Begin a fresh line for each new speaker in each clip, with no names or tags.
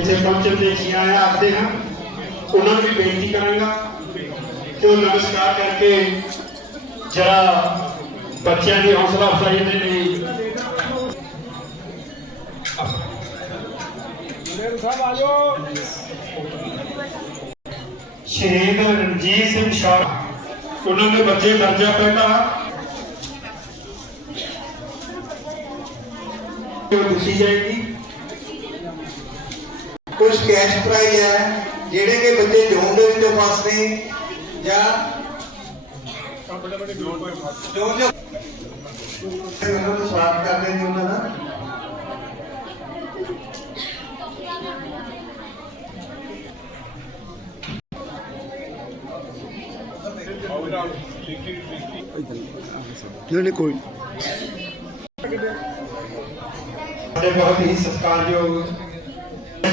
आपसे भी बेनती करा तो नमस्कार करके जरा बच्चों की हौसला अफजाई दे शहीद रणजीत सिंह शाह, उन्होंने बच्चे दर्जा पहला जाएगी?
ਕੁਝ ਕੈਸ਼ ਪ੍ਰਾਈਜ਼ ਹੈ ਜਿਹੜੇ ਕਿ ਬੱਚੇ ਜ਼ੋਨ ਦੇ ਵਿੱਚੋਂ ਪਾਸ ਨੇ ਜਾਂ ਜੋ ਜੋ ਉਹਨਾਂ ਨੂੰ ਸਵਾਗਤ ਕਰਦੇ ਨੇ ਉਹਨਾਂ ਦਾ
ਨਹੀਂ ਨਹੀਂ ਕੋਈ
ਸਾਡੇ ਬਹੁਤ ਹੀ ਸਤਿਕਾਰਯੋਗ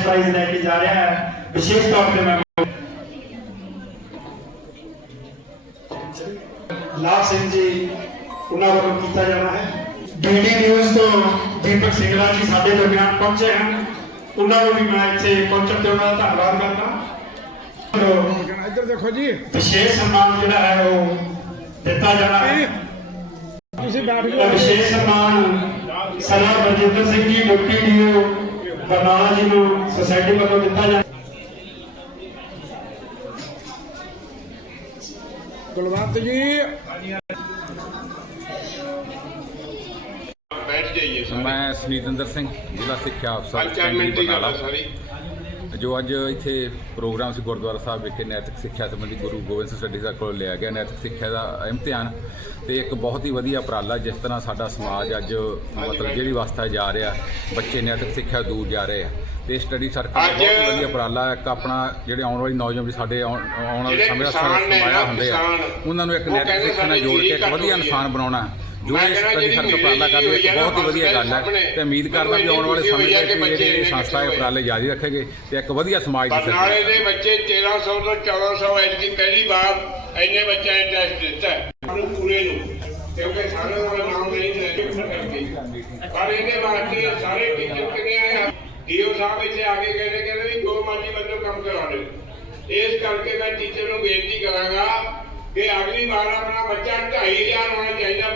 ਪ੍ਰਾਈਜ਼ ਲੈ ਕੇ ਜਾ ਰਿਹਾ ਹੈ ਵਿਸ਼ੇਸ਼ ਤੌਰ ਤੇ ਮੈਂ ਲਾਭ ਸਿੰਘ ਜੀ ਉਹਨਾਂ ਵੱਲੋਂ ਕੀਤਾ ਜਾਣਾ ਹੈ ਡੀਡੀ ਨਿਊਜ਼ ਤੋਂ ਦੀਪਕ ਸਿੰਘਲਾ ਜੀ ਸਾਡੇ ਦਰਮਿਆਨ ਪਹੁੰਚੇ ਹਨ ਉਹਨਾਂ ਨੂੰ ਵੀ ਮੈਂ ਇੱਥੇ ਪਹੁੰਚਣ ਤੇ ਉਹਨਾਂ ਦਾ ਧੰਨਵਾਦ ਕਰਦਾ
ਇੱਧਰ ਦੇਖੋ ਜੀ
ਵਿਸ਼ੇਸ਼ ਸਨਮਾਨ ਜਿਹੜਾ ਹੈ ਉਹ ਦਿੱਤਾ ਜਾਣਾ ਹੈ
ਤੁਸੀਂ ਬੈਠ
ਇਹ ਵਿਸ਼ੇਸ਼ ਸਨਮਾਨ ਸਰਦਾਰ ਬਲਜਿੰਦਰ ਸਿੰਘ ਜੀ ਡਿਪਟੀ ਡੀਓ ਬਰਨਾਲਾ ਜੀ ਨੂੰ ਸੁਸਾਇਟੀ ਵੱਲੋਂ ਦਿੱਤਾ ਜਾ
ਕੁਲਵੰਤ ਜੀ।
ਬੈਠ ਜਾਈਏ ਸਾਰੇ।
ਮੈਂ ਸੁਨੀਤਿੰਦਰ ਸਿੰਘ ਜ਼ਿਲ੍ਹਾ ਸਿੱਖਿਆ ਅਫਸਰ ਬਰਨਾਲਾ। ਜੋ ਅੱਜ ਇੱਥੇ ਪ੍ਰੋਗਰਾਮ ਸੀ ਗੁਰਦੁਆਰਾ ਸਾਹਿਬ ਵਿਖੇ ਨੈਤਿਕ ਸਿੱਖਿਆ ਸੰਬੰਧੀ ਗੁਰੂ ਗੋਬਿੰਦ ਸਿੰਘ ਸਟੱਡੀ ਸਰਕਲ ਕੋਲ ਲਿਆ ਗਿਆ ਨੈਤਿਕ ਸਿੱਖਿਆ ਦਾ ਇਮਤਿਹਾਨ ਤੇ ਇੱਕ ਬਹੁਤ ਹੀ ਵਧੀਆ ਉਪਰਾਲਾ ਜਿਸ ਤਰ੍ਹਾਂ ਸਾਡਾ ਸਮਾਜ ਅੱਜ ਮਤਲਬ ਜਿਹੜੀ ਅਵਸਥਾ ਜਾ ਰਿਹਾ ਬੱਚੇ ਨੈਤਿਕ ਸਿੱਖਿਆ ਦੂਰ ਜਾ ਰਹੇ ਆ। ਤੇ ਸਟੱਡੀ ਸਰਕਲ ਬਹੁਤ ਹੀ ਵਧੀਆ ਉਪਰਾਲਾ ਇੱਕ ਆਪਣਾ ਜਿਹੜੇ ਆਉਣ ਵਾਲੀ ਨੌਜਵਾਨ ਵੀ ਸਾਡੇ ਆਉਣ ਵਾਲੇ ਸਮੇਂ ਦਾ ਸਮਾਇਆ ਹੁੰਦੇ ਆ ਉਹਨਾਂ ਨੂੰ ਇੱਕ ਨੈਤਿਕ ਸਿੱਖਿਆ ਨਾਲ
ਸਾਡੀ
ਜੋੜ ਕੇ ਇੱਕ ਵਧੀਆ ਇਨਸਾਨ ਬਣਾਉਣਾ। ਜੋ
ਜਿਹੜੀ
ਸਰਕਲ
ਮੇਰੀ
ਉਪਰਾਲਾ ਕਰ ਰਹੀ ਹੈ ਇੱਕ ਬਹੁਤ ਹੀ ਵਧੀਆ ਗੱਲ ਹੈ। ਤੇ ਉਮੀਦ ਕਰਦਾ ਵੀ ਆਉਣ ਵਾਲੇ ਸਮੇਂ ਦੇ ਵਿੱਚ ਇਹ ਸੰਸਥਾ ਇਹ ਉਪਰਾਲੇ ਜਾਰੀ ਰੱਖੇਗੇ ਤੇ ਇੱਕ ਵਧੀਆ ਸਮਾਜ ਦੀ
ਬਰਨਾਲੇ
ਸਰਕਾਰ
ਦੇ ਬੱਚੇ 1300 ਤੋਂ 1400 ਐਤਕੀ ਪਹਿਲੀ ਵਾਰ ਇੰਨੇ ਬੱਚਿਆਂ ਨੇ ਟੈਸਟ ਦਿੱਤਾ ਹੈ। ਉਹਨੂੰ ਪੂਰੇ ਨੂੰ ਕਿਉਂਕਿ ਸਾਰੇ ਦਾ ਨਾਮ ਨਹੀਂ ਲੈ ਕੇ ਪਰ ਇਹਦੇ ਵਾਸਤੇ ਸਾਰੇ ਟੀਚਰ ਕਿੰਨੇ ਆਏ ਡੀਓ ਸਾਹਿਬ ਇੱਥੇ ਆ ਕੇ ਕਹਿੰਦੇ ਕਹਿੰਦੇ ਵੀ ਜੋ ਮਰਜ਼ੀ ਬੰਦੋ ਕੰਮ ਕਰਾ ਲਓ। ਇਸ ਕਰਕੇ ਮੈਂ ਟੀਚਰ ਨੂੰ ਬੇਨਤੀ ਕਰਾਂਗਾ ਕਿ ਅਗਲੀ ਵਾਰ ਆਪਣਾ ਬੱਚਾ 2500 ਹੋਣਾ ਚਾਹੀਦਾ